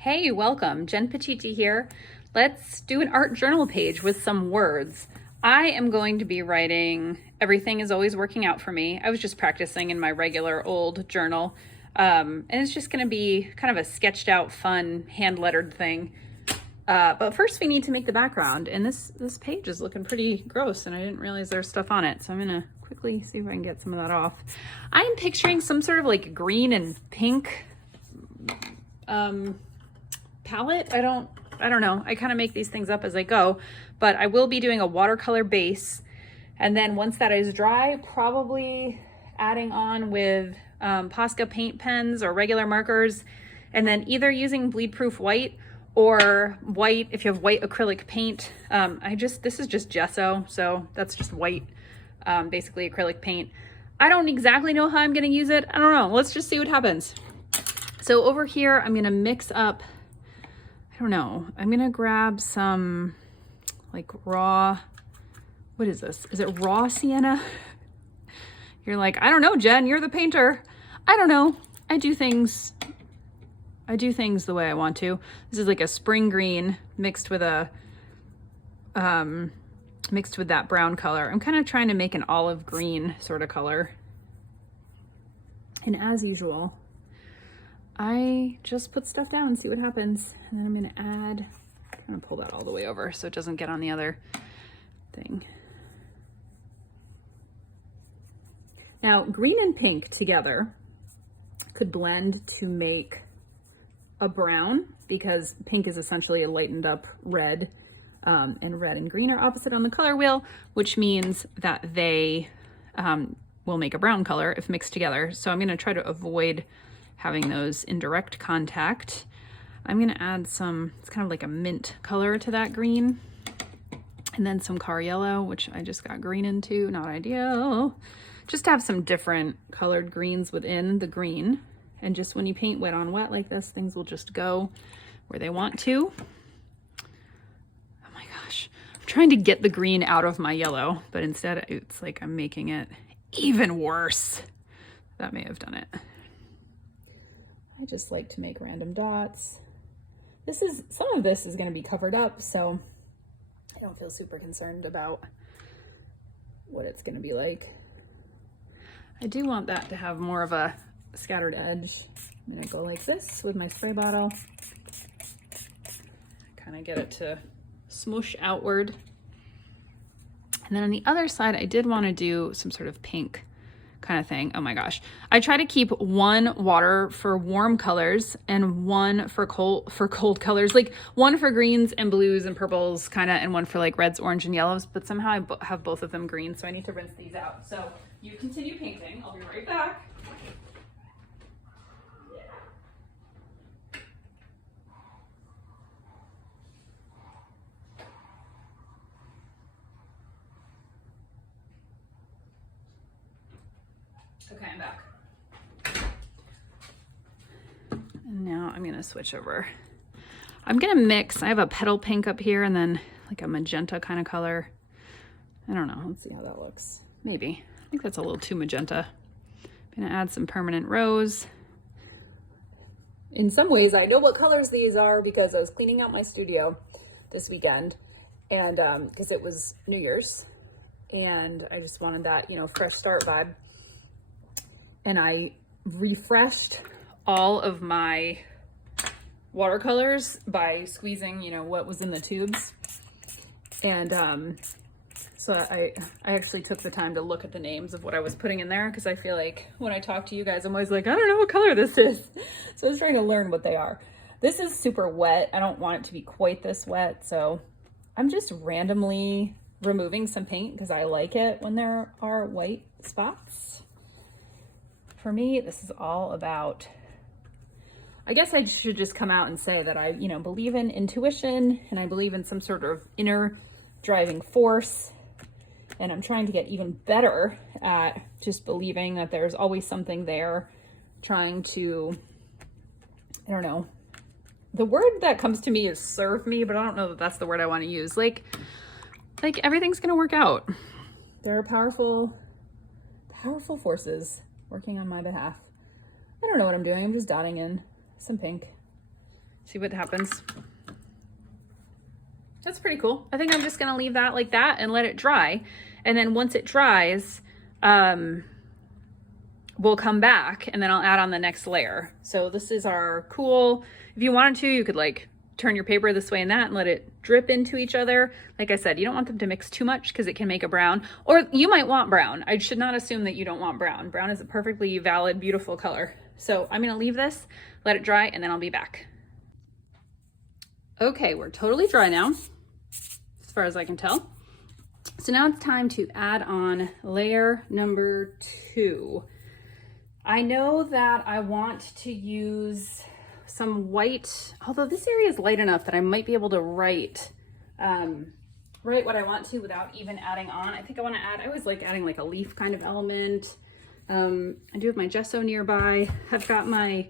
Hey, welcome. Jen Pacitti here. Let's do an art journal page with some words. I am going to be writing "Everything is always working out for me." I was just practicing in my regular old journal. And it's just going to be kind of a sketched out, fun, hand lettered thing. But first we need to make the background. And this page is looking pretty gross and I didn't realize there's stuff on it. So I'm going to quickly see if I can get some of that off. I'm picturing some sort of like green and pink palette. I don't know. I kind of make these things up as I go, but I will be doing a watercolor base. And then once that is dry, probably adding on with Posca paint pens or regular markers, and then either using bleed proof white or white if you have white acrylic paint. This is just gesso, so that's just white, basically acrylic paint. I don't exactly know how I'm going to use it. I don't know. Let's just see what happens. So over here, I'm going to mix up, I don't know, I'm going to grab some like raw, what is this? Is it raw sienna? You're like, I don't know, Jen, you're the painter. I don't know. I do things the way I want to. This is like a spring green mixed with that brown color. I'm kind of trying to make an olive green sort of color. And as usual, I just put stuff down and see what happens. And then I'm going to add, I'm going to pull that all the way over so it doesn't get on the other thing. Now, green and pink together could blend to make a brown, because pink is essentially a lightened up red, and red and green are opposite on the color wheel, which means that they will make a brown color if mixed together. So I'm going to try to avoid having those in direct contact. I'm going to add some, it's kind of like a mint color to that green, and then some car yellow, which I just got green into, not ideal. Just to have some different colored greens within the green. And just when you paint wet on wet like this, things will just go where they want to. Oh my gosh, I'm trying to get the green out of my yellow, but instead it's like I'm making it even worse. That may have done it. I just like to make random dots. Some of this is going to be covered up, so I don't feel super concerned about what it's going to be like. I do want that to have more of a scattered edge. I'm going to go like this with my spray bottle. Kind of get it to smoosh outward. And then on the other side, I did want to do some sort of pink kind of thing. Oh my gosh. I try to keep one water for warm colors and one for cold colors, like one for greens and blues and purples kind of, and one for like reds, orange, and yellows, but somehow I have both of them green, so I need to rinse these out. So you continue painting. I'll be right back. Okay, I'm back. And now I'm gonna switch over. I'm gonna mix, I have a petal pink up here and then like a magenta kind of color. I don't know, let's see how that looks. Maybe, I think that's a little too magenta. I'm gonna add some permanent rose. In some ways, I know what colors these are because I was cleaning out my studio this weekend, and because it was New Year's, and I just wanted that, fresh start vibe. And I refreshed all of my watercolors by squeezing, what was in the tubes. And so I actually took the time to look at the names of what I was putting in there, because I feel like when I talk to you guys, I'm always like, I don't know what color this is. So I was trying to learn what they are. This is super wet. I don't want it to be quite this wet, so I'm just randomly removing some paint because I like it when there are white spots. For me, this is all about, I guess I should just come out and say that I, believe in intuition, and I believe in some sort of inner driving force. And I'm trying to get even better at just believing that there's always something there, trying to, I don't know. The word that comes to me is serve me, but I don't know that that's the word I want to use. Like everything's going to work out. There are powerful forces working on my behalf. I don't know what I'm doing. I'm just dotting in some pink. See what happens. That's pretty cool. I think I'm just gonna leave that like that and let it dry. And then once it dries, we'll come back and then I'll add on the next layer. So this is our cool. If you wanted to, you could like turn your paper this way and that and let it drip into each other. Like I said, you don't want them to mix too much because it can make a brown, or you might want brown. I should not assume that you don't want brown. Brown is a perfectly valid, beautiful color. So I'm gonna leave this, let it dry, and then I'll be back. Okay, we're totally dry now, as far as I can tell. So now it's time to add on layer number 2. I know that I want to use some white, although this area is light enough that I might be able to write what I want to without even adding on. I think I want to add, I always like adding like a leaf kind of element. I do have my gesso nearby. I've got my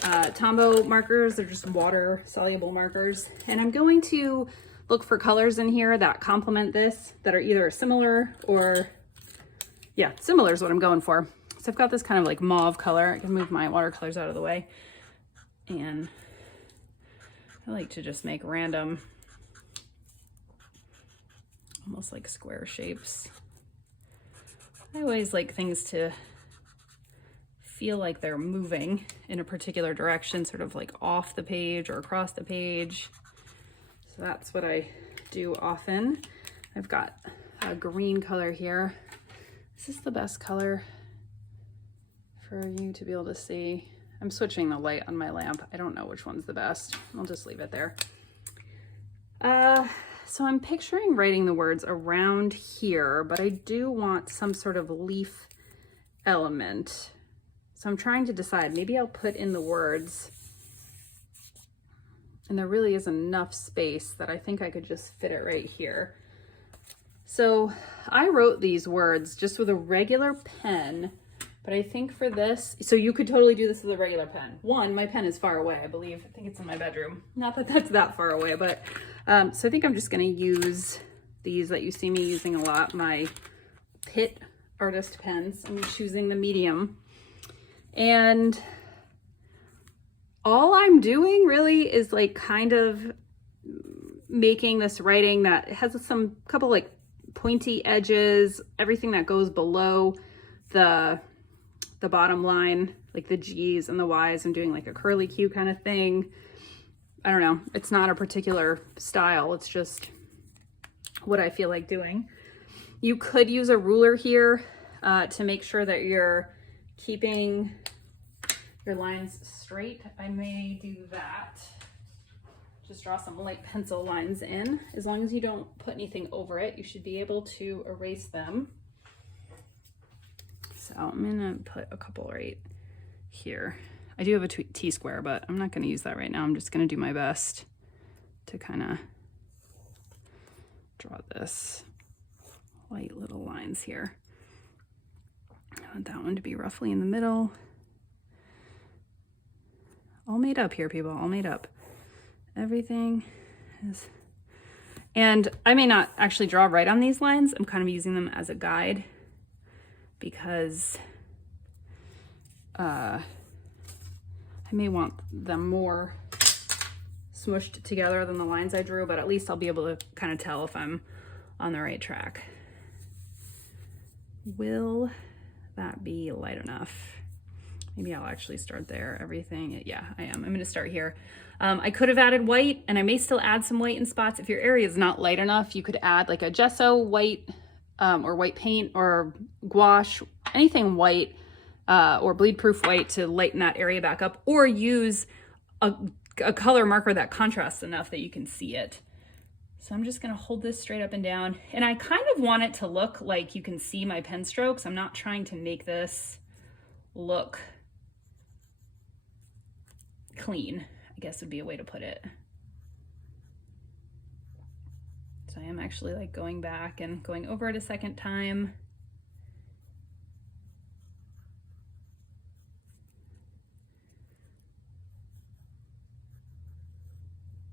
Tombow markers. They're just water soluble markers. And I'm going to look for colors in here that complement this, that are either similar or, yeah, similar is what I'm going for. So I've got this kind of like mauve color. I can move my watercolors out of the way. And I like to just make random, almost like square shapes. I always like things to feel like they're moving in a particular direction, sort of like off the page or across the page. So that's what I do often. I've got a green color here. Is this the best color for you to be able to see? I'm switching the light on my lamp. I don't know which one's the best. I'll just leave it there. So I'm picturing writing the words around here, but I do want some sort of leaf element. So I'm trying to decide, maybe I'll put in the words, and there really is enough space that I think I could just fit it right here. So I wrote these words just with a regular pen, but I think for this, so you could totally do this with a regular pen. One, my pen is far away, I believe. I think it's in my bedroom. Not that that's that far away, but so I think I'm just gonna use these that you see me using a lot, my Pitt artist pens. I'm choosing the medium. And all I'm doing really is like kind of making this writing that has some couple like pointy edges, everything that goes below the bottom line, like the G's and the Y's. I'm doing like a curly Q kind of thing. I don't know. It's not a particular style. It's just what I feel like doing. You could use a ruler here to make sure that you're keeping your lines straight. I may do that. Just draw some light pencil lines in. As long as you don't put anything over it, you should be able to erase them. So I'm gonna put a couple right here. I do have a T-square, but I'm not gonna use that right now. I'm just gonna do my best to kind of draw this light little lines here. I want that one to be roughly in the middle. All made up here, people, all made up. Everything is, and I may not actually draw right on these lines. I'm kind of using them as a guide because I may want them more smushed together than the lines I drew, but at least I'll be able to kind of tell if I'm on the right track. Will that be light enough? Maybe I'll actually start there. Everything, yeah, I am. I'm gonna start here. I could have added white, and I may still add some white in spots. If your area is not light enough, you could add like a gesso white or white paint or gouache, anything white or bleed proof white to lighten that area back up, or use a color marker that contrasts enough that you can see it. So I'm just gonna hold this straight up and down. And I kind of want it to look like you can see my pen strokes. I'm not trying to make this look clean, I guess would be a way to put it. So I am actually like going back and going over it a second time.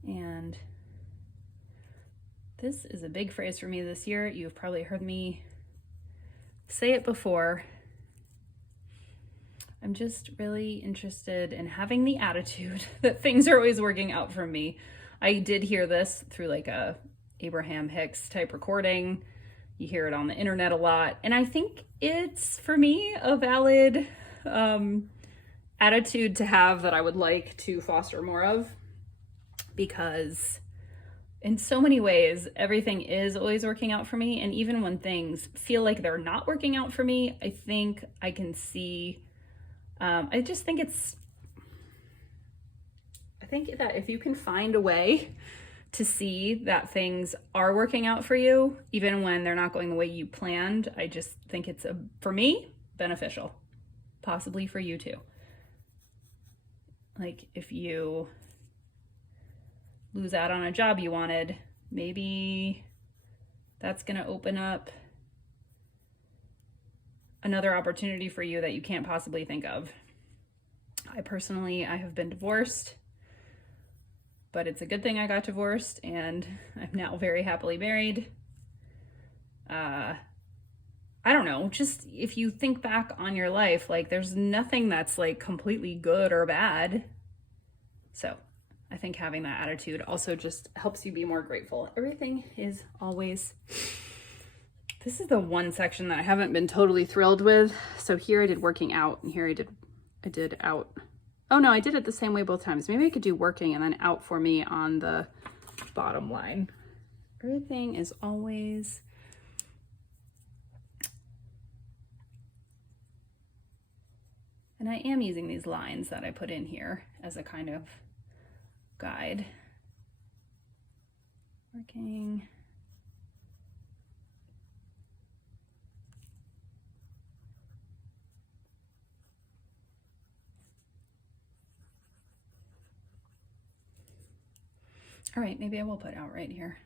And this is a big phrase for me this year. You've probably heard me say it before. I'm just really interested in having the attitude that things are always working out for me. I did hear this through like a Abraham Hicks type recording. You hear it on the internet a lot. And I think it's, for me, a valid attitude to have that I would like to foster more of, because in so many ways, everything is always working out for me. And even when things feel like they're not working out for me, I think I can see, I think that if you can find a way to see that things are working out for you, even when they're not going the way you planned, I just think it's, for me, beneficial. Possibly for you too. Like if you lose out on a job you wanted, maybe that's gonna open up another opportunity for you that you can't possibly think of. I have been divorced, but it's a good thing I got divorced, and I'm now very happily married. I don't know, just if you think back on your life, like there's nothing that's like completely good or bad. So I think having that attitude also just helps you be more grateful. Everything is always, this is the one section that I haven't been totally thrilled with. So here I did working out, and here I did out. Oh no, I did it the same way both times. Maybe I could do working and then out for me on the bottom line. Everything is always, and I am using these lines that I put in here as a kind of guide. Working. All right, maybe I will put out right here.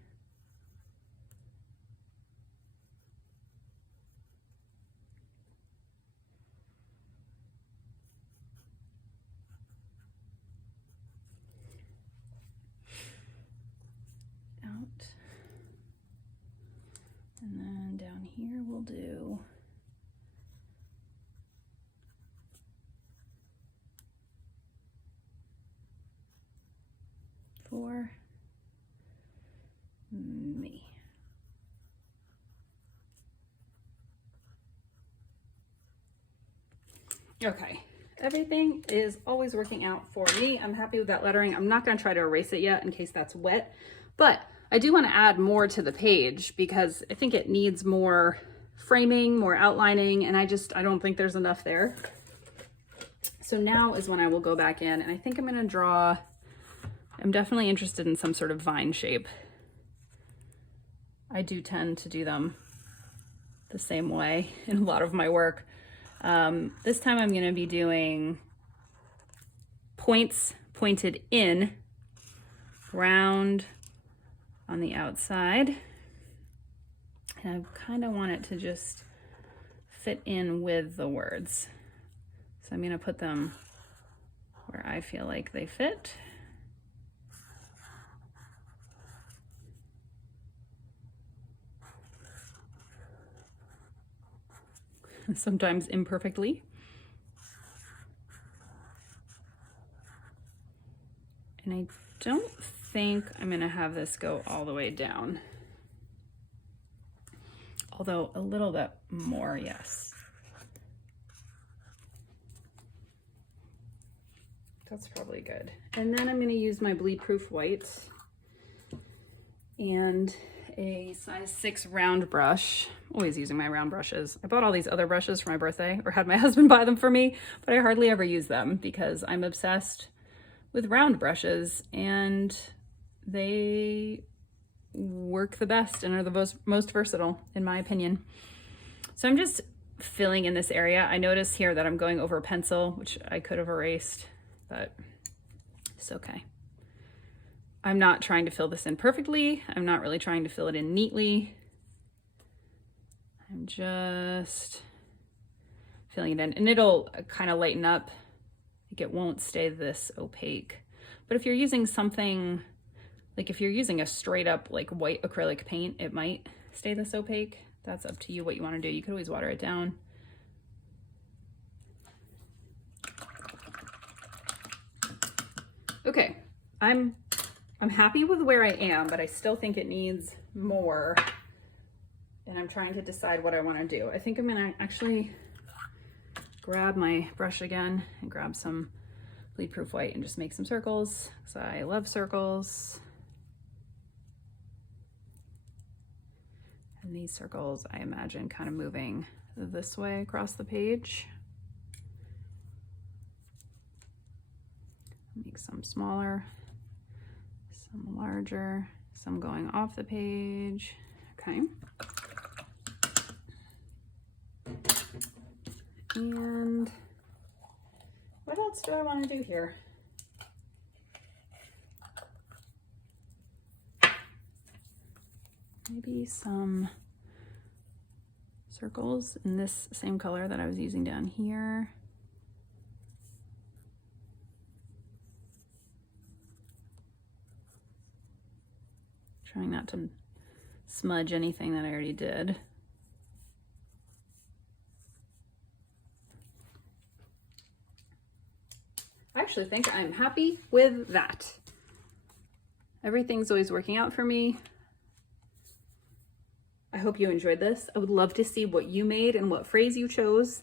Out. And then down here we'll do for me. Okay, everything is always working out for me. I'm happy with that lettering. I'm not going to try to erase it yet in case that's wet, but I do want to add more to the page because I think it needs more framing, more outlining, and I don't think there's enough there. So now is when I will go back in, and I think I'm going to draw, I'm definitely interested in some sort of vine shape. I do tend to do them the same way in a lot of my work. This time I'm going to be doing points pointed in, round on the outside. And I kind of want it to just fit in with the words. So I'm going to put them where I feel like they fit. Sometimes imperfectly. And I don't think I'm going to have this go all the way down. Although a little bit more, yes. That's probably good. And then I'm going to use my bleed proof white and a size 6 round brush. Always using my round brushes. I bought all these other brushes for my birthday, or had my husband buy them for me, but I hardly ever use them because I'm obsessed with round brushes, and they work the best and are the most versatile in my opinion. So I'm just filling in this area. I notice here that I'm going over a pencil, which I could have erased, but it's okay. I'm not trying to fill this in perfectly. I'm not really trying to fill it in neatly. I'm just filling it in, and it'll kind of lighten up. Like it won't stay this opaque. But if you're using something, like if you're using a straight up like white acrylic paint, it might stay this opaque. That's up to you what you want to do. You could always water it down. Okay, I'm happy with where I am, but I still think it needs more. And I'm trying to decide what I want to do. I think I'm gonna actually grab my brush again and grab some bleed proof white and just make some circles, because I love circles. And these circles, I imagine kind of moving this way across the page. Make some smaller, some larger, some going off the page. Okay. And what else do I want to do here? Maybe some circles in this same color that I was using down here. Trying not to smudge anything that I already did. I actually think I'm happy with that. Everything's always working out for me. I hope you enjoyed this. I would love to see what you made and what phrase you chose.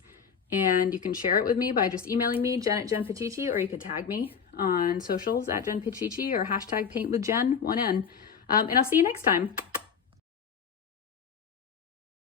And you can share it with me by just emailing me, Jen@JenPachichi, or you could tag me on socials @JenPachichi or hashtag paintwithjen, 1N. And I'll see you next time.